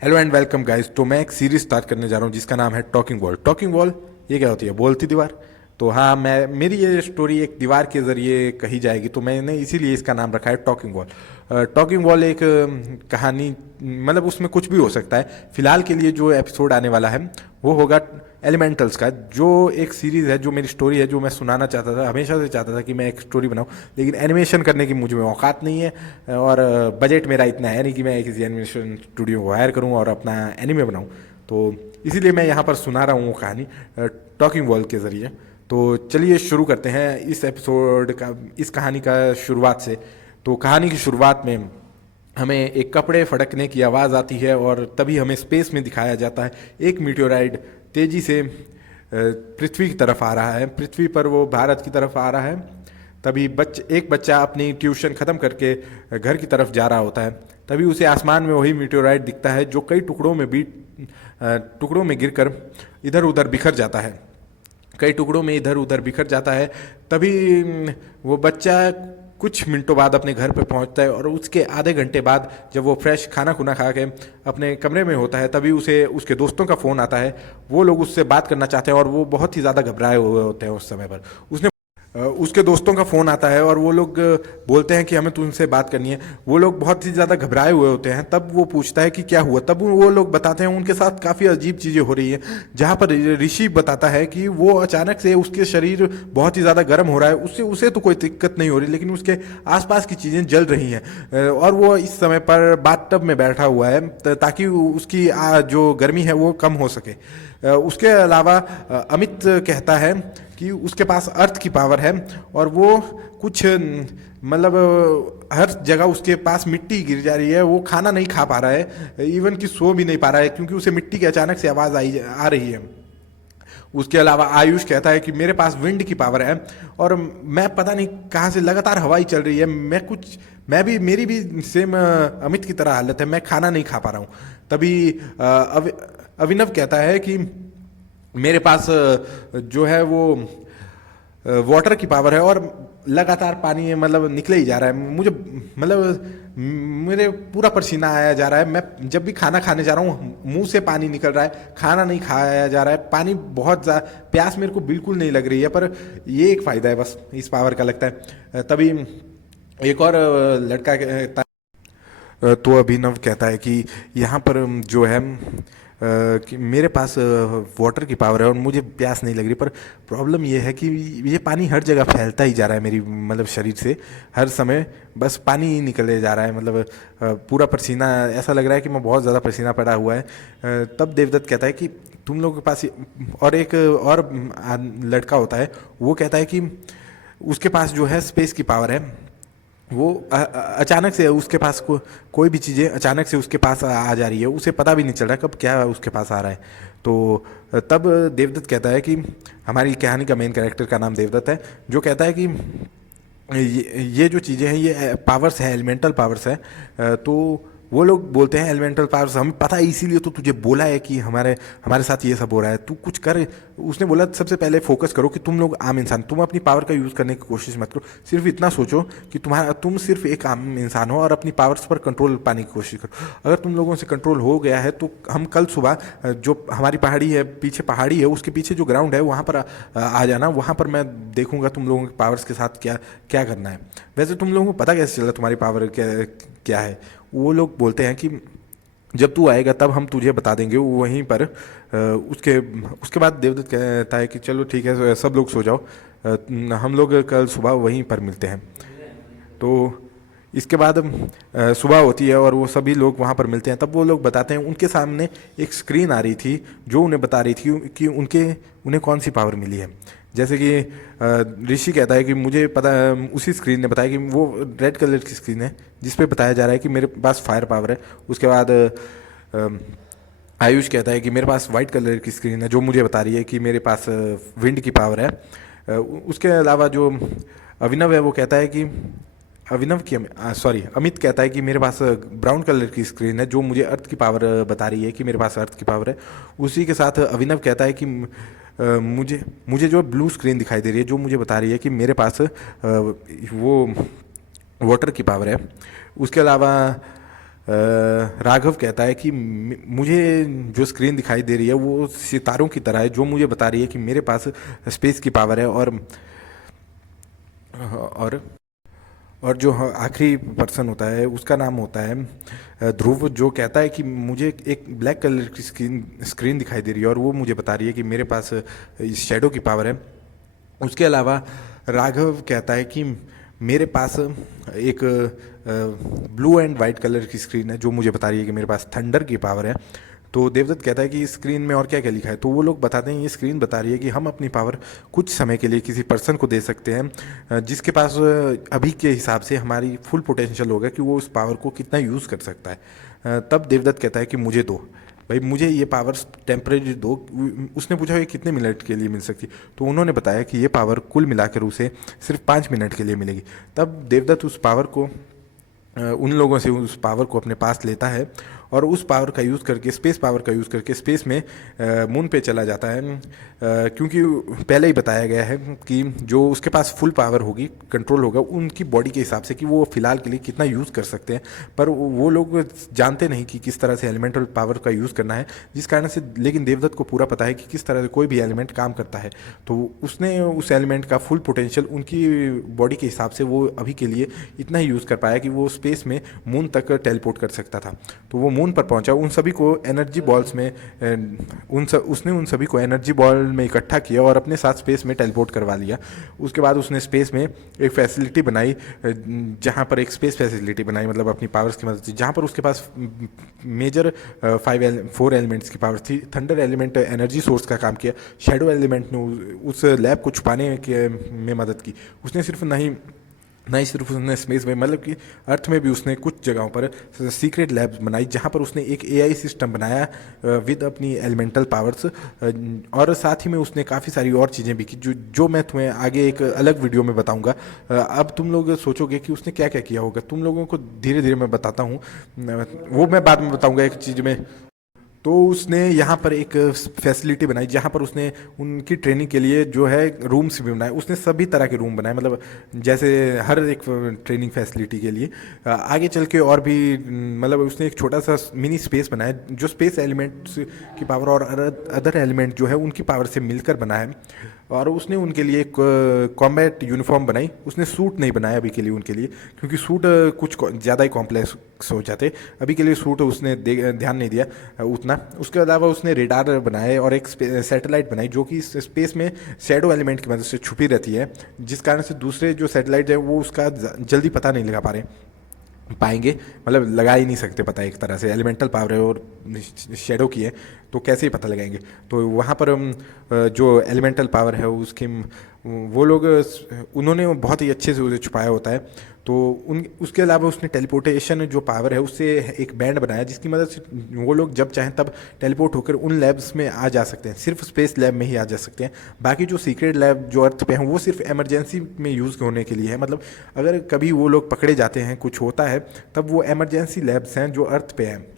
Hello and welcome guys. तो मैं एक सीरीज स्टार्ट करने जा रहा हूँ जिसका नाम है टॉकिंग वॉल। टॉकिंग वॉल ये क्या होती है? बोलती दीवार। तो हाँ, मैं मेरी ये स्टोरी एक दीवार के ज़रिए कही जाएगी, तो मैंने इसीलिए इसका नाम रखा है टॉकिंग वॉल। टॉकिंग वॉल एक कहानी, मतलब उसमें कुछ भी हो सकता है। फिलहाल के लिए जो एपिसोड आने वाला है वो होगा एलिमेंटल्स का, जो एक सीरीज़ है, जो मेरी स्टोरी है, जो मैं सुनाना चाहता था, हमेशा से चाहता था कि मैं एक स्टोरी बनाऊं, लेकिन एनिमेशन करने की मुझ में औकात नहीं है और बजट मेरा इतना है नहीं कि मैं किसी एनिमेशन स्टूडियो को हायर करूं और अपना एनिमे बनाऊं। तो इसीलिए मैं यहाँ पर सुना रहा हूँ वो कहानी टॉकिंग वॉल के ज़रिए। तो चलिए शुरू करते हैं इस एपिसोड का, इस कहानी का शुरुआत से। तो कहानी की शुरुआत में हमें एक कपड़े फड़कने की आवाज़ आती है और तभी हमें स्पेस में दिखाया जाता है एक मीटेओराइड तेज़ी से पृथ्वी की तरफ आ रहा है। पृथ्वी पर वो भारत की तरफ आ रहा है। तभी एक बच्चा अपनी ट्यूशन ख़त्म करके घर की तरफ जा रहा होता है। तभी उसे आसमान में वही मीटेओराइड दिखता है जो कई टुकड़ों में गिरकर इधर उधर बिखर जाता है। कई टुकड़ों में इधर उधर बिखर जाता है। तभी वो बच्चा कुछ मिनटों बाद अपने घर पर पहुंचता है और उसके आधे घंटे बाद जब वो फ्रेश खाना खुना खा के अपने कमरे में होता है, तभी उसे उसके दोस्तों का फ़ोन आता है। वो लोग उससे बात करना चाहते हैं और वो बहुत ही ज़्यादा घबराए हुए होते हैं उस समय पर। उसके दोस्तों का फ़ोन आता है और वो लोग बोलते हैं कि हमें तुमसे बात करनी है। वो लोग बहुत ही ज़्यादा घबराए हुए होते हैं। तब वो पूछता है कि क्या हुआ। तब वो लोग बताते हैं उनके साथ काफ़ी अजीब चीज़ें हो रही हैं, जहाँ पर ऋषि बताता है कि वो अचानक से उसके शरीर बहुत ही ज़्यादा गर्म हो रहा है। उससे उसे तो कोई दिक्कत नहीं हो रही, लेकिन उसके आसपास की चीज़ें जल रही हैं और वो इस समय पर बाथटब में बैठा हुआ है ताकि उसकी जो गर्मी है वो कम हो सके। उसके अलावा अमित कहता है कि उसके पास अर्थ की पावर है और वो कुछ मतलब हर जगह उसके पास मिट्टी गिर जा रही है। वो खाना नहीं खा पा रहा है, इवन कि सो भी नहीं पा रहा है, क्योंकि उसे मिट्टी की अचानक से आवाज़ आ रही है। उसके अलावा आयुष कहता है कि मेरे पास विंड की पावर है और मैं पता नहीं कहाँ से लगातार हवाई चल रही है। मेरी भी सेम अमित की तरह हालत है, मैं खाना नहीं खा पा रहा हूँ। तभी अभिनव कहता है कि मेरे पास जो है वो वाटर की पावर है और लगातार पानी मतलब निकले ही जा रहा है। मुझे मतलब मेरे पूरा पसीना आया जा रहा है। मैं जब भी खाना खाने जा रहा हूँ मुंह से पानी निकल रहा है, खाना नहीं खाया जा रहा है। पानी बहुत ज़्यादा, प्यास मेरे को बिल्कुल नहीं लग रही है, पर ये एक फ़ायदा है बस इस पावर का लगता है। तभी एक और लड़का तो अभिनव कहता है कि यहाँ पर जो है कि मेरे पास वाटर की पावर है और मुझे प्यास नहीं लग रही, पर प्रॉब्लम ये है कि ये पानी हर जगह फैलता ही जा रहा है मेरी मतलब शरीर से। हर समय बस पानी ही निकले जा रहा है, मतलब पूरा पसीना, ऐसा लग रहा है कि मैं बहुत ज़्यादा पसीना पड़ा हुआ है। तब देवदत्त कहता है कि तुम लोगों के पास और एक और लड़का होता है, वो कहता है कि उसके पास जो है स्पेस की पावर है। वो अचानक से उसके पास कोई भी चीज़ें अचानक से उसके पास आ जा रही है, उसे पता भी नहीं चल रहा कब क्या उसके पास आ रहा है। तो तब देवदत्त कहता है कि हमारी कहानी का मेन कैरेक्टर का नाम देवदत्त है, जो कहता है कि ये जो चीज़ें हैं ये पावर्स है, एलिमेंटल पावर्स है। तो वो लोग बोलते हैं एलिमेंटल पावर्स हमें पता है, इसीलिए तो तुझे बोला है कि हमारे हमारे साथ ये सब हो रहा है, तू कुछ कर। उसने बोला सबसे पहले फोकस करो कि तुम लोग आम इंसान, तुम अपनी पावर का यूज़ करने की कोशिश मत करो। सिर्फ इतना सोचो कि तुम सिर्फ एक आम इंसान हो और अपनी पावर्स पर कंट्रोल पाने की कोशिश करो। अगर तुम लोगों से कंट्रोल हो गया है तो हम कल सुबह जो हमारी पहाड़ी है, पीछे पहाड़ी है, उसके पीछे जो ग्राउंड है वहाँ पर आ जाना। वहाँ पर मैं देखूंगा तुम लोगों के पावर्स के साथ क्या क्या करना है। वैसे तुम लोगों को पता कैसे चला तुम्हारी पावर क्या क्या है? वो लोग बोलते हैं कि जब तू आएगा तब हम तुझे बता देंगे वहीं पर। उसके उसके बाद देवदत्त कहता है कि चलो ठीक है, सब लोग सो जाओ, हम लोग कल सुबह वहीं पर मिलते हैं। तो इसके बाद सुबह होती है और वो सभी लोग वहाँ पर मिलते हैं। तब वो लोग बताते हैं उनके सामने एक स्क्रीन आ रही थी जो उन्हें बता रही थी कि उन्हें कौन सी पावर मिली है। जैसे कि ऋषि कहता है कि मुझे पता, उसी स्क्रीन ने बताया कि वो रेड कलर की स्क्रीन है जिस पे बताया जा रहा है कि मेरे पास फायर पावर है। उसके बाद आयुष कहता है कि मेरे पास वाइट कलर की स्क्रीन है जो मुझे बता रही है कि मेरे पास विंड की पावर है। उसके अलावा जो अभिनव है वो कहता है कि अमित कहता है कि मेरे पास ब्राउन कलर की स्क्रीन है जो मुझे अर्थ की पावर बता रही है कि मेरे पास अर्थ की पावर है। उसी के साथ अभिनव कहता है कि मुझे मुझे जो ब्लू स्क्रीन दिखाई दे रही है जो मुझे बता रही है कि मेरे पास वो वाटर की पावर है। उसके अलावा राघव कहता है कि मुझे जो स्क्रीन दिखाई दे रही है वो सितारों की तरह है, जो मुझे बता रही है कि मेरे पास स्पेस की पावर है। और और जो आखिरी पर्सन होता है उसका नाम होता है ध्रुव, जो कहता है कि मुझे एक ब्लैक कलर की स्क्रीन स्क्रीन दिखाई दे रही है और वो मुझे बता रही है कि मेरे पास इस शैडो की पावर है। उसके अलावा राघव कहता है कि मेरे पास एक ब्लू एंड वाइट कलर की स्क्रीन है जो मुझे बता रही है कि मेरे पास थंडर की पावर है। तो देवदत्त कहता है कि इस स्क्रीन में और क्या क्या लिखा है, तो वो लोग बताते हैं ये स्क्रीन बता रही है कि हम अपनी पावर कुछ समय के लिए किसी पर्सन को दे सकते हैं जिसके पास अभी के हिसाब से हमारी फुल पोटेंशियल होगा कि वो उस पावर को कितना यूज़ कर सकता है। तब देवदत्त कहता है कि मुझे दो भाई, मुझे ये पावर्स टेम्परेरी दो। उसने पूछा ये कितने मिनट के लिए मिल सकती, तो उन्होंने बताया कि ये पावर कुल मिलाकर उसे सिर्फ 5 मिनट के लिए मिलेगी। तब देवदत्त उस पावर को उन लोगों से उस पावर को अपने पास लेता है और उस पावर का यूज़ करके स्पेस पावर का यूज़ करके स्पेस में मून पे चला जाता है। क्योंकि पहले ही बताया गया है कि जो उसके पास फुल पावर होगी, कंट्रोल होगा उनकी बॉडी के हिसाब से कि वो फिलहाल के लिए कितना यूज़ कर सकते हैं, पर वो लोग जानते नहीं कि किस तरह से एलिमेंटल पावर का यूज़ करना है, जिस कारण से लेकिन देवदत्त को पूरा पता है कि किस तरह से कोई भी एलिमेंट काम करता है। तो उसने उस एलिमेंट का फुल पोटेंशियल उनकी बॉडी के हिसाब से वो अभी के लिए इतना ही यूज़ कर पाया कि वो स्पेस में मून तक टेलीपोर्ट कर सकता था। तो वो मून पर पहुंचा, उन सभी को एनर्जी बॉल्स में उसने उन सभी को एनर्जी बॉल में इकट्ठा किया और अपने साथ स्पेस में टेलीपोर्ट करवा लिया। उसके बाद उसने स्पेस में एक फैसिलिटी बनाई, जहां पर एक स्पेस फैसिलिटी बनाई, मतलब अपनी पावर्स की मदद से, जहां पर उसके पास मेजर 4 एलिमेंट्स की पावर थी। थंडर एलिमेंट एनर्जी सोर्स का काम किया, शेडो एलिमेंट ने उस लैब को छुपाने के में मदद की। उसने सिर्फ नहीं सिर्फ उसने स्पेस में, मतलब कि अर्थ में भी उसने कुछ जगहों पर सीक्रेट लैब्स बनाई जहाँ पर उसने एक एआई सिस्टम बनाया विद अपनी एलिमेंटल पावर्स। और साथ ही में उसने काफ़ी सारी और चीज़ें भी की जो मैं तुम्हें आगे एक अलग वीडियो में बताऊंगा। अब तुम लोग सोचोगे कि उसने क्या क्या किया होगा, तुम लोगों को धीरे धीरे मैं बताता हूँ, वो मैं बाद में बताऊंगा एक चीज़ में। तो उसने यहाँ पर एक फैसिलिटी बनाई जहाँ पर उसने उनकी ट्रेनिंग के लिए जो है रूम्स भी बनाए। उसने सभी तरह के रूम बनाए, मतलब जैसे हर एक ट्रेनिंग फैसिलिटी के लिए आगे चल के और भी, मतलब उसने एक छोटा सा मिनी स्पेस बनाया जो स्पेस एलिमेंट्स की पावर और अदर एलिमेंट जो है उनकी पावर से मिलकर बना है। और उसने उनके लिए एक कॉम्बैट यूनिफॉर्म बनाई। उसने सूट नहीं बनाया अभी के लिए उनके लिए, क्योंकि सूट कुछ ज़्यादा ही कॉम्प्लेक्स हो जाते। अभी के लिए सूट उसने ध्यान नहीं दिया उतना। उसके अलावा उसने रेडार बनाए और एक सैटेलाइट बनाई जो कि स्पेस में शैडो एलिमेंट की मदद से छुपी रहती है, जिस कारण से दूसरे जो सैटेलाइट है वो उसका जल्दी पता नहीं लगा पाएंगे, मतलब लगा ही नहीं सकते पता। एक तरह से एलिमेंटल पावर है और शेडो की है, तो कैसे ही पता लगाएंगे। तो वहाँ पर जो एलिमेंटल पावर है उसकी वो लोग उन्होंने बहुत ही अच्छे से उसे छुपाया होता है। तो उसके अलावा उसने टेलीपोर्टेशन जो पावर है उससे एक बैंड बनाया जिसकी मदद से वो लोग जब चाहें तब टेलीपोर्ट होकर उन लैब्स में आ जा सकते हैं। सिर्फ स्पेस लैब में ही आ जा सकते हैं, बाकी जो सीक्रेट लैब जो अर्थ पे हैं वो सिर्फ इमरजेंसी में यूज़ होने के लिए है। मतलब अगर कभी वो लोग पकड़े जाते हैं, कुछ होता है, तब वो इमरजेंसी लैब्स हैं जो अर्थ पे हैं।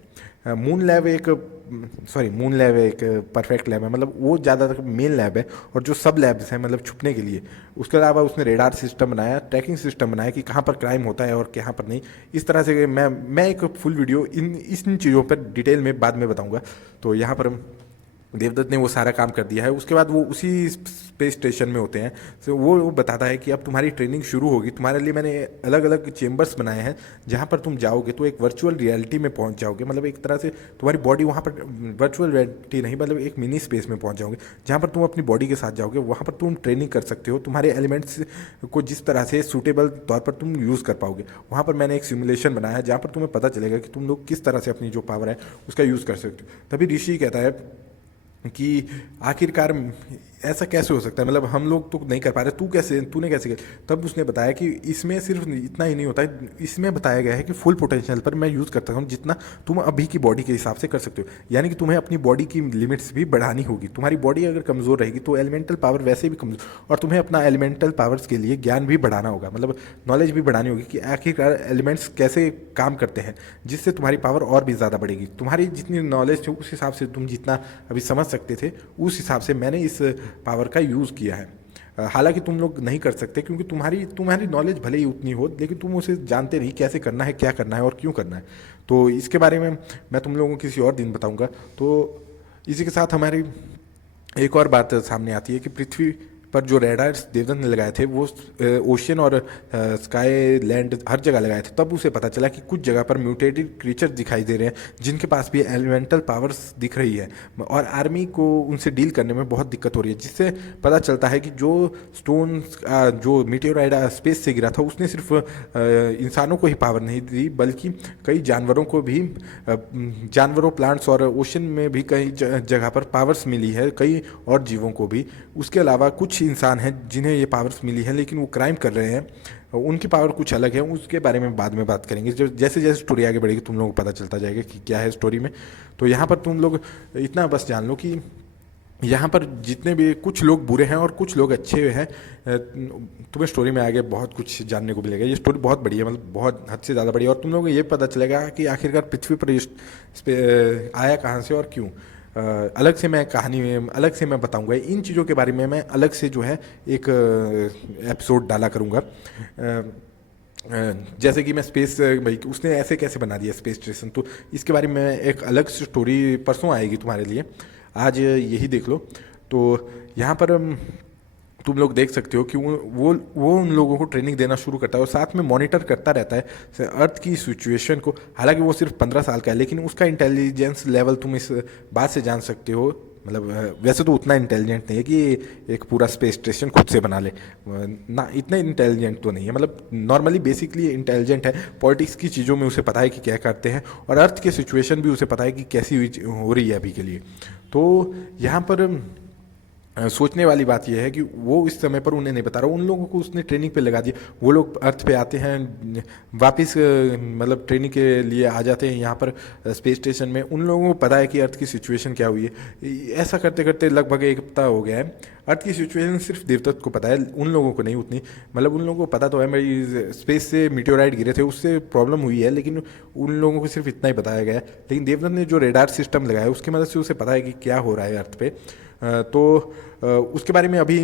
मून लैब एक परफेक्ट लैब है, मतलब वो ज़्यादातर मेन लैब है। और जो सब लैब्स हैं मतलब छुपने के लिए, उसके अलावा उसने रेडार सिस्टम बनाया, ट्रैकिंग सिस्टम बनाया कि कहाँ पर क्राइम होता है और कहाँ पर नहीं। इस तरह से मैं एक फुल वीडियो इन चीज़ों पर डिटेल में बाद में बताऊँगा। तो यहाँ पर देवदत्त ने वो सारा काम कर दिया है। उसके बाद वो उसी स्पेस स्टेशन में होते हैं। तो वो बताता है कि अब तुम्हारी ट्रेनिंग शुरू होगी, तुम्हारे लिए मैंने अलग अलग चेम्बर्स बनाए हैं जहाँ पर तुम जाओगे तो एक वर्चुअल रियलिटी में पहुँच जाओगे। मतलब एक तरह से तुम्हारी बॉडी वहाँ पर वर्चुअल रियलिटी नहीं, मतलब एक मिनी स्पेस में पहुँच जाओगे जहाँ पर तुम अपनी बॉडी के साथ जाओगे। वहाँ पर तुम ट्रेनिंग कर सकते हो, तुम्हारे एलिमेंट्स को जिस तरह से सूटेबल तौर पर तुम यूज़ कर पाओगे। वहाँ पर मैंने एक सिमुलेशन बनाया है जहाँ पर तुम्हें पता चलेगा कि तुम लोग किस तरह से अपनी जो पावर है उसका यूज़ कर सकते हो। तभी ऋषि कहता है कि आखिरकार ऐसा कैसे हो सकता है, मतलब हम लोग तो नहीं कर पा रहे, तूने कैसे किया। तब उसने बताया कि इसमें सिर्फ इतना ही नहीं होता है, इसमें बताया गया है कि फुल पोटेंशियल पर मैं यूज़ करता हूँ जितना तुम अभी की बॉडी के हिसाब से कर सकते हो। यानी कि तुम्हें अपनी बॉडी की लिमिट्स भी बढ़ानी होगी। तुम्हारी बॉडी अगर कमज़ोर रहेगी तो एलिमेंटल पावर वैसे भी कमज़ोर, और तुम्हें अपना एलिमेंटल पावर्स के लिए ज्ञान भी बढ़ाना होगा, मतलब नॉलेज भी बढ़ानी होगी कि आखिरकार एलिमेंट्स कैसे काम करते हैं, जिससे तुम्हारी पावर और भी ज़्यादा बढ़ेगी। तुम्हारी जितनी नॉलेज थी उस हिसाब से तुम जितना अभी समझ सकते थे, उस हिसाब से मैंने इस पावर का यूज़ किया है। हालांकि तुम लोग नहीं कर सकते क्योंकि तुम्हारी तुम्हारी नॉलेज भले ही उतनी हो, लेकिन तुम उसे जानते नहीं कैसे करना है, क्या करना है और क्यों करना है। तो इसके बारे में मैं तुम लोगों को किसी और दिन बताऊंगा। तो इसी के साथ हमारी एक और बात सामने आती है कि पृथ्वी पर जो रेडार्स देवदत्त ने लगाए थे वो ओशियन और स्काई लैंड हर जगह लगाए थे। तब उसे पता चला कि कुछ जगह पर म्यूटेटेड क्रीचर दिखाई दे रहे हैं जिनके पास भी एलिमेंटल पावर्स दिख रही है, और आर्मी को उनसे डील करने में बहुत दिक्कत हो रही है। जिससे पता चलता है कि जो स्टोन जो मीटेओराइड स्पेस से गिरा था उसने सिर्फ इंसानों को ही पावर नहीं दी, बल्कि कई जानवरों को भी, जानवरों, प्लांट्स और ओशन में भी कई जगह पर पावर्स मिली है, कई और जीवों को भी। उसके अलावा कुछ इंसान हैं जिन्हें ये पावर्स मिली है लेकिन वो क्राइम कर रहे हैं, उनकी पावर कुछ अलग है। उसके बारे में बाद में बात करेंगे। जो जैसे जैसे स्टोरी आगे बढ़ेगी तुम लोगों को पता चलता जाएगा कि क्या है स्टोरी में। तो यहाँ पर तुम लोग इतना बस जान लो कि यहाँ पर जितने भी कुछ लोग बुरे हैं और कुछ लोग अच्छे हैं। तुम्हें स्टोरी में आगे बहुत कुछ जानने को मिलेगा। ये स्टोरी बहुत बड़ी है, मतलब बहुत हद से ज़्यादा बड़ी है, और तुम लोगों को ये पता चलेगा कि आखिरकार पृथ्वी पर आया कहाँ से और क्यों। अलग से मैं कहानी में अलग से मैं बताऊंगा। इन चीज़ों के बारे में मैं अलग से जो है एक एपिसोड डाला करूँगा। जैसे कि मैं स्पेस, भाई उसने ऐसे कैसे बना दिया स्पेस स्टेशन, तो इसके बारे में एक अलग से स्टोरी परसों आएगी तुम्हारे लिए। आज यही देख लो। तो यहाँ पर तुम लोग देख सकते हो कि वो उन लोगों को ट्रेनिंग देना शुरू करता है और साथ में मॉनिटर करता रहता है अर्थ की सिचुएशन को। हालांकि वो सिर्फ 15 साल का है, लेकिन उसका इंटेलिजेंस लेवल तुम इस बात से जान सकते हो। मतलब वैसे तो उतना इंटेलिजेंट नहीं है कि एक पूरा स्पेस स्टेशन खुद से बना ले ना, इतना इंटेलिजेंट तो नहीं है। मतलब नॉर्मली बेसिकली इंटेलिजेंट है। पॉलिटिक्स की चीज़ों में उसे पता है कि क्या करते हैं, और अर्थ के सिचुएशन भी उसे पता है कि कैसी हो रही है अभी के लिए। तो यहाँ पर सोचने वाली बात यह है कि वो इस समय पर उन्हें नहीं बता रहा, उन लोगों को उसने ट्रेनिंग पे लगा दिया। वो लोग अर्थ पे आते हैं वापस, मतलब ट्रेनिंग के लिए आ जाते हैं यहाँ पर स्पेस स्टेशन में। उन लोगों को पता है कि अर्थ की सिचुएशन क्या हुई है। ऐसा करते करते लगभग एक हफ्ता हो गया है। अर्थ की सिचुएशन सिर्फ देवदत्त को पता है, उन लोगों को नहीं उतनी। मतलब उन लोगों को पता तो है भाई स्पेस से मीटेओराइड गिरे थे उससे प्रॉब्लम हुई है, लेकिन उन लोगों को सिर्फ इतना ही बताया गया है। लेकिन देवदत्त ने जो रेडार सिस्टम लगाया उसकी मदद से उसे पता है कि क्या हो रहा है अर्थ पे। तो उसके बारे में अभी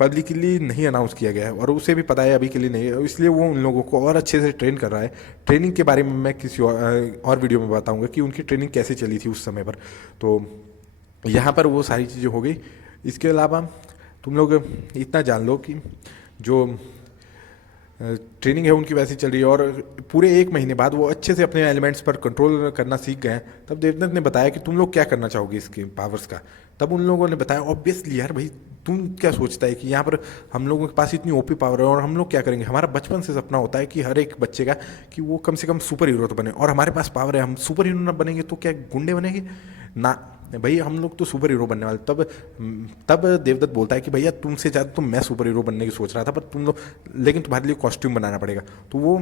पब्लिकली नहीं अनाउंस किया गया है, और उसे भी पता है अभी के लिए नहीं है, इसलिए वो उन लोगों को और अच्छे से ट्रेन कर रहा है। ट्रेनिंग के बारे में मैं किसी और वीडियो में बताऊंगा कि उनकी ट्रेनिंग कैसे चली थी उस समय पर। तो यहाँ पर वो सारी चीज़ें हो गई। इसके अलावा तुम लोग इतना जान लो कि जो ट्रेनिंग है उनकी वैसी चल रही है, और पूरे 1 महीने बाद वो अच्छे से अपने एलिमेंट्स पर कंट्रोल करना सीख गए हैं। तब देवदत्त ने बताया कि तुम लोग क्या करना चाहोगे इसके पावर्स का। तब उन लोगों ने बताया ऑब्वियसली यार भाई तुम क्या सोचता है कि यहाँ पर हम लोगों के पास इतनी ओपी पावर है और हम लोग क्या करेंगे। हमारा बचपन से सपना होता है कि हर एक बच्चे का कि वो कम से कम सुपर हीरो तो बने, और हमारे पास पावर है, हम सुपर हीरो ना बनेंगे तो क्या गुंडे बनेंगे ना भाई, हम लोग तो सुपर हीरो बनने वाले। तब देवदत्त बोलता है कि भैया तुमसे ज़्यादा तो मैं सुपर हीरो बनने की सोच रहा था, पर तुम लोग, लेकिन तुम्हारे लिए कॉस्ट्यूम बनाना पड़ेगा। तो वो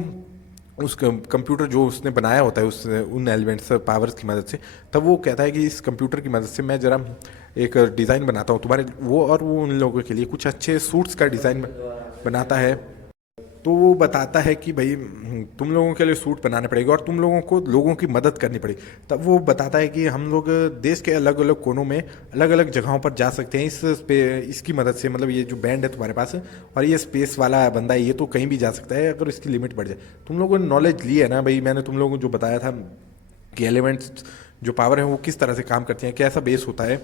उस कंप्यूटर जो उसने बनाया होता है उस उन एलिमेंट्स पावर्स की मदद से, तब वो कहता है कि इस कंप्यूटर की मदद से मैं ज़रा एक डिज़ाइन बनाता हूँ तुम्हारे वो, और वो उन लोगों के लिए कुछ अच्छे सूट्स का डिज़ाइन बनाता है। तो वो बताता है कि भाई तुम लोगों के लिए सूट बनाने पड़ेगा और तुम लोगों को लोगों की मदद करनी पड़ेगी। तब वो बताता है कि हम लोग देश के अलग अलग कोनों में अलग अलग जगहों पर जा सकते हैं इसकी मदद से। मतलब ये जो बैंड है तुम्हारे पास और ये स्पेस वाला बंदा है, ये तो कहीं भी जा सकता है अगर इसकी लिमिट बढ़ जाए। तुम लोगों ने नॉलेज ली है ना भाई, मैंने तुम लोगों को जो बताया था कि एलिमेंट्स जो पावर है वो किस तरह से काम करती हैं, कैसा बेस होता है,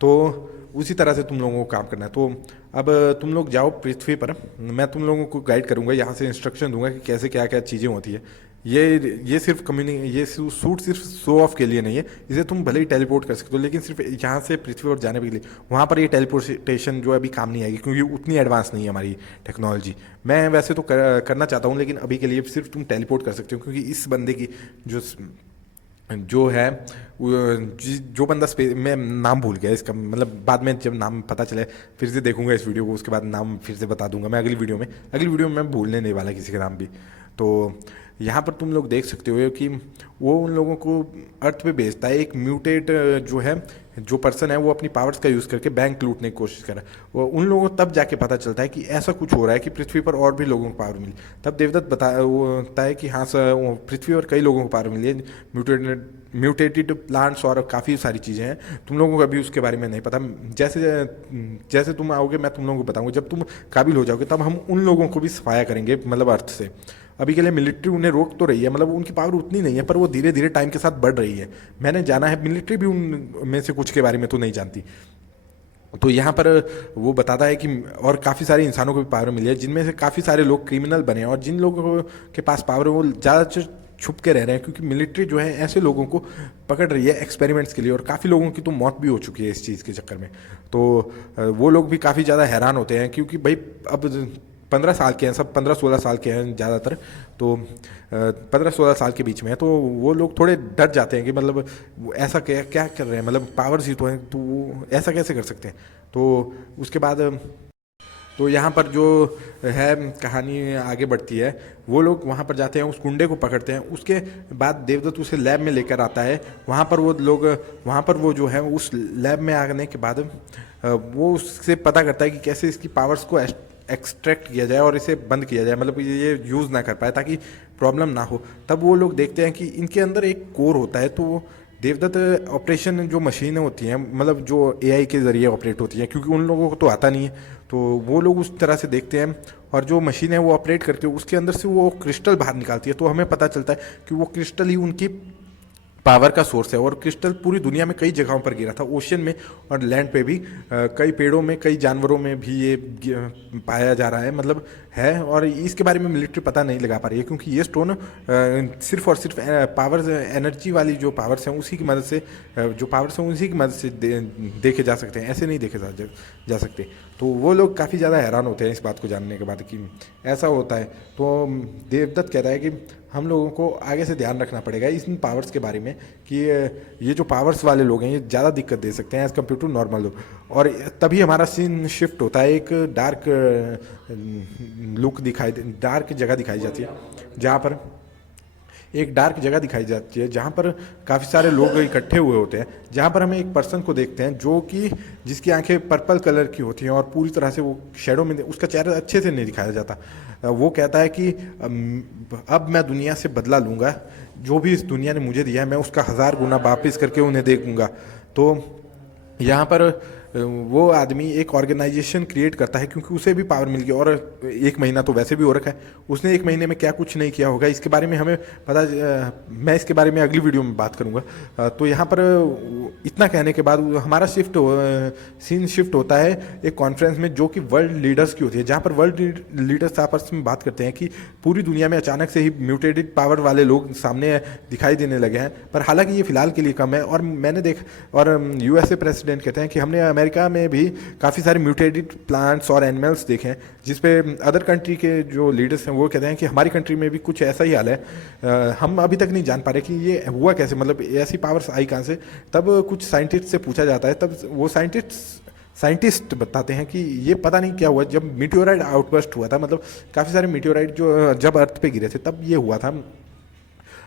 तो उसी तरह से तुम लोगों को काम करना है। तो अब तुम लोग जाओ पृथ्वी पर, मैं तुम लोगों को गाइड करूंगा, यहाँ से इंस्ट्रक्शन दूंगा कि कैसे क्या क्या चीज़ें होती है। ये सिर्फ ये सूट सिर्फ शो ऑफ के लिए नहीं है, इसे तुम भले ही टेलीपोर्ट कर सकते हो, लेकिन सिर्फ यहाँ से पृथ्वी पर जाने के लिए। वहाँ पर ये टेलीपोर्टेशन जो अभी काम नहीं आएगी क्योंकि उतनी एडवांस नहीं है हमारी टेक्नोलॉजी। मैं वैसे तो करना चाहता हूँ, लेकिन अभी के लिए सिर्फ तुम टेलीपोर्ट कर सकते हो, क्योंकि इस बंदे की जो है जो बंदा स्पेस, मैं नाम भूल गया इसका, मतलब बाद में जब नाम पता चले फिर से देखूंगा इस वीडियो को, उसके बाद नाम फिर से बता दूंगा मैं अगली वीडियो में मैं भूलने नहीं वाला किसी का नाम भी। तो यहाँ पर तुम लोग देख सकते हो कि वो उन लोगों को अर्थ पे भेजता है। एक म्यूटेट जो पर्सन है वो अपनी पावर्स का यूज़ करके बैंक लूटने की कोशिश कर रहा है। वो उन लोगों को तब जाके पता चलता है कि ऐसा कुछ हो रहा है कि पृथ्वी पर और भी लोगों को पावर मिली। तब देवदत्त बताता है कि हाँ सर, पृथ्वी पर कई लोगों को पावर मिली है, म्यूटेटेड प्लांट्स और काफ़ी सारी चीज़ें हैं, तुम लोगों को अभी उसके बारे में नहीं पता। जैसे जैसे तुम आओगे मैं तुम लोगों को बताऊंगा, जब तुम काबिल हो जाओगे तब हम उन लोगों को भी सफाया करेंगे, मतलब अर्थ से। अभी के लिए मिलिट्री उन्हें रोक तो रही है, मतलब उनकी पावर उतनी नहीं है, पर वो धीरे धीरे टाइम के साथ बढ़ रही है। मैंने जाना है, मिलिट्री भी उन में से कुछ के बारे में तो नहीं जानती। तो यहाँ पर वो बताता है कि और काफ़ी सारे इंसानों को भी पावर मिली है, जिनमें से काफ़ी सारे लोग क्रिमिनल बने हैं, और जिन लोगों के पास पावर है वो ज़्यादातर छुप के रह रहे हैं, क्योंकि मिलिट्री जो है ऐसे लोगों को पकड़ रही है एक्सपेरिमेंट्स के लिए, और काफ़ी लोगों की तो मौत भी हो चुकी है इस चीज़ के चक्कर में। तो वो लोग भी काफ़ी ज़्यादा हैरान होते हैं, क्योंकि भाई अब 15 साल के हैं सब, 15-16 साल के हैं ज़्यादातर, तो 15-16 साल के बीच में है, तो वो लोग थोड़े डर जाते हैं कि मतलब वो ऐसा क्या क्या कर रहे हैं, मतलब पावर ही तो है, तो वो ऐसा कैसे कर सकते हैं। तो उसके बाद तो यहाँ पर जो है कहानी आगे बढ़ती है, वो लोग वहाँ पर जाते हैं, उस गुंडे को पकड़ते हैं, उसके बाद देवदत्त उसे लैब में लेकर आता है। वहाँ पर वो लोग, वहाँ पर वो जो है उस लैब में आने के बाद वो उससे पता करता है कि कैसे इसकी पावर्स को एक्सट्रैक्ट किया जाए और इसे बंद किया जाए, मतलब ये यूज़ ना कर पाए ताकि प्रॉब्लम ना हो। तब वो लोग देखते हैं कि इनके अंदर एक कोर होता है, तो देवदत्त ऑपरेशन जो मशीनें होती हैं, मतलब जो एआई के ज़रिए ऑपरेट होती हैं, क्योंकि उन लोगों को तो आता नहीं है, तो वो लोग उस तरह से देखते हैं, और जो मशीन है वो ऑपरेट करके उसके अंदर से वो क्रिस्टल बाहर निकालती है। तो हमें पता चलता है कि वो क्रिस्टल ही उनकी पावर का सोर्स है, और क्रिस्टल पूरी दुनिया में कई जगहों पर गिरा था, ओशन में और लैंड पे भी, कई पेड़ों में, कई जानवरों में भी ये पाया जा रहा है, मतलब है। और इसके बारे में मिलिट्री पता नहीं लगा पा रही है, क्योंकि ये स्टोन सिर्फ और सिर्फ पावर्स, एनर्जी वाली जो पावर्स हैं उसी की मदद से, जो पावर्स हैं उसी की मदद से देखे जा सकते हैं, ऐसे नहीं देखे जा सकते। तो वो लोग काफ़ी ज़्यादा हैरान होते हैं इस बात को जानने के बाद कि ऐसा होता है। तो देवदत्त कहता है कि हम लोगों को आगे से ध्यान रखना पड़ेगा इन पावर्स के बारे में, कि ये जो पावर्स वाले लोग हैं ये ज़्यादा दिक्कत दे सकते हैं एज़ कम्पेयर टू नॉर्मल लोग। और तभी हमारा सीन शिफ्ट होता है, एक डार्क लुक डार्क जगह दिखाई जाती है, जहाँ पर एक डार्क जगह दिखाई जाती है, जहाँ पर काफ़ी सारे लोग इकट्ठे हुए होते हैं, जहाँ पर हमें एक पर्सन को देखते हैं जो कि जिसकी आंखें पर्पल कलर की होती हैं, और पूरी तरह से वो शेडो में, उसका चेहरा अच्छे से नहीं दिखाया जाता। वो कहता है कि अब मैं दुनिया से बदला लूँगा, जो भी इस दुनिया ने मुझे दिया है मैं उसका 1000 गुना वापस करके उन्हें दे दूँगा। तो यहाँ पर वो आदमी एक ऑर्गेनाइजेशन क्रिएट करता है, क्योंकि उसे भी पावर मिल गई, और 1 महीना तो वैसे भी हो रखा है, उसने 1 महीने में क्या कुछ नहीं किया होगा इसके बारे में हमें पता। मैं इसके बारे में अगली वीडियो में बात करूँगा। तो यहाँ पर इतना कहने के बाद हमारा सीन शिफ्ट होता है एक कॉन्फ्रेंस में, जो कि वर्ल्ड लीडर्स की होती है, जहाँ पर वर्ल्ड लीडर्स आपस में बात करते हैं कि पूरी दुनिया में अचानक से ही म्यूटेटेड पावर वाले लोग सामने दिखाई देने लगे हैं, पर हालांकि ये फिलहाल के लिए कम है। और यूएसए प्रेसिडेंट कहते हैं कि हमने अमेरिका में भी काफ़ी सारे म्यूटेटेड प्लांट्स और एनिमल्स देखे हैं, जिसपे अदर कंट्री के जो लीडर्स हैं वो कहते हैं कि हमारी कंट्री में भी कुछ ऐसा ही हाल है। हम अभी तक नहीं जान पा रहे कि ये हुआ कैसे, मतलब ऐसी पावर्स आई कहाँ से। तब कुछ साइंटिस्ट से पूछा जाता है, तब वो साइंटिस्ट बताते हैं कि ये पता नहीं क्या हुआ, जब मीटियोराइट आउटबर्स्ट हुआ था, मतलब काफ़ी सारे मीटियोराइट जो जब अर्थ पे गिरे थे तब ये हुआ था।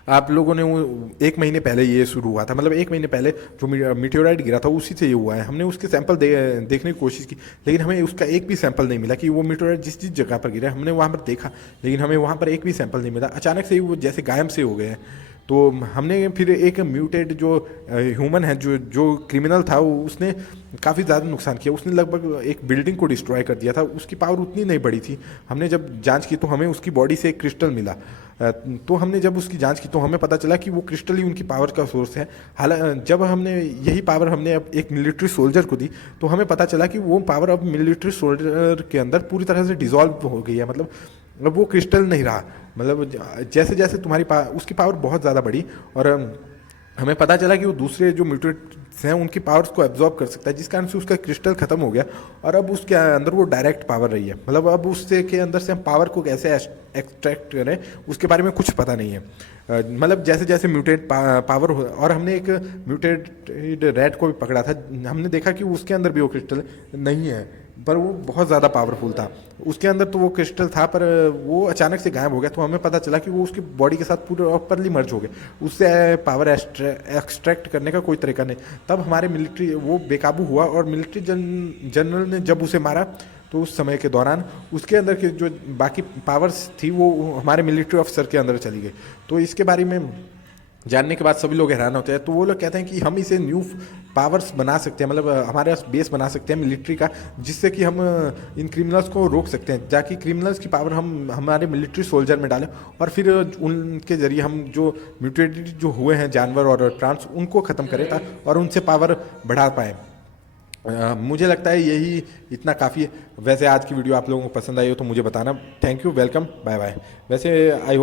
आप लोगों ने वो 1 महीने पहले ये शुरू हुआ था, मतलब 1 महीने पहले जो मीटियोराइट गिरा था उसी से ये हुआ है। हमने उसके सैंपल देखने की कोशिश की, लेकिन हमें उसका एक भी सैंपल नहीं मिला कि वो मीटियोराइट जिस जिस जगह पर गिरा है हमने वहाँ पर देखा, लेकिन हमें वहाँ पर एक भी सैंपल नहीं मिला। अचानक से ही वो जैसे गायब से हो गए हैं। तो हमने फिर एक म्यूटेड जो ह्यूमन है, जो क्रिमिनल था, उसने काफ़ी ज़्यादा नुकसान किया। उसने लगभग एक बिल्डिंग को डिस्ट्रॉय कर दिया था। उसकी पावर उतनी नहीं बड़ी थी। हमने जब जांच की तो हमें उसकी बॉडी से एक क्रिस्टल मिला। तो हमने जब उसकी जांच की तो हमें पता चला कि वो क्रिस्टल ही उनकी पावर का सोर्स है। हालांकि जब हमने यही पावर हमने अब एक मिलिट्री सोल्जर को दी तो हमें पता चला कि वो पावर अब मिलिट्री सोल्जर के अंदर पूरी तरह से डिसॉल्व हो गई है। मतलब अब वो क्रिस्टल नहीं रहा। मतलब जैसे जैसे उसकी पावर बहुत ज़्यादा बढ़ी, और हमें पता चला कि वो दूसरे जो म्यूटेंट्स हैं उनकी पावर्स को एब्जॉर्ब कर सकता है, जिस कारण से उसका क्रिस्टल खत्म हो गया और अब उसके अंदर वो डायरेक्ट पावर रही है। मतलब अब उससे के अंदर से हम पावर को कैसे एक्सट्रैक्ट करें उसके बारे में कुछ पता नहीं है। मतलब जैसे जैसे म्यूटेट पावर हो, और हमने एक म्यूटेटेड रैट को भी पकड़ा था, हमने देखा कि उसके अंदर भी वो क्रिस्टल नहीं है, पर वो बहुत ज़्यादा पावरफुल था। उसके अंदर तो वो क्रिस्टल था, पर वो अचानक से गायब हो गया। तो हमें पता चला कि वो उसकी बॉडी के साथ पूरे प्रॉपरली मर्ज हो गए, उससे पावर एक्सट्रैक्ट करने का कोई तरीका नहीं। तब हमारे मिलिट्री वो बेकाबू हुआ, और मिलिट्री जनरल ने जब उसे मारा तो उस समय के दौरान उसके अंदर के जो बाकी पावर्स थी वो हमारे मिलिट्री ऑफिसर के अंदर चली गई। तो इसके बारे में जानने के बाद सभी लोग हैरान होते हैं। तो वो लोग कहते हैं कि हम इसे न्यू पावर्स बना सकते हैं, मतलब हमारे पास बेस बना सकते हैं मिलिट्री का, जिससे कि हम इन क्रिमिनल्स को रोक सकते हैं, ताकि क्रिमिनल्स की पावर हम हमारे मिलिट्री सोल्जर में डालें, और फिर उनके ज़रिए हम जो म्यूटेटेड जो हुए हैं जानवर और ट्रांस उनको ख़त्म करें और उनसे पावर बढ़ा पाएँ। मुझे लगता है यही इतना काफ़ी है। वैसे आज की वीडियो आप लोगों को पसंद आई हो तो मुझे बताना। Thank you, welcome, bye bye. वैसे आई होप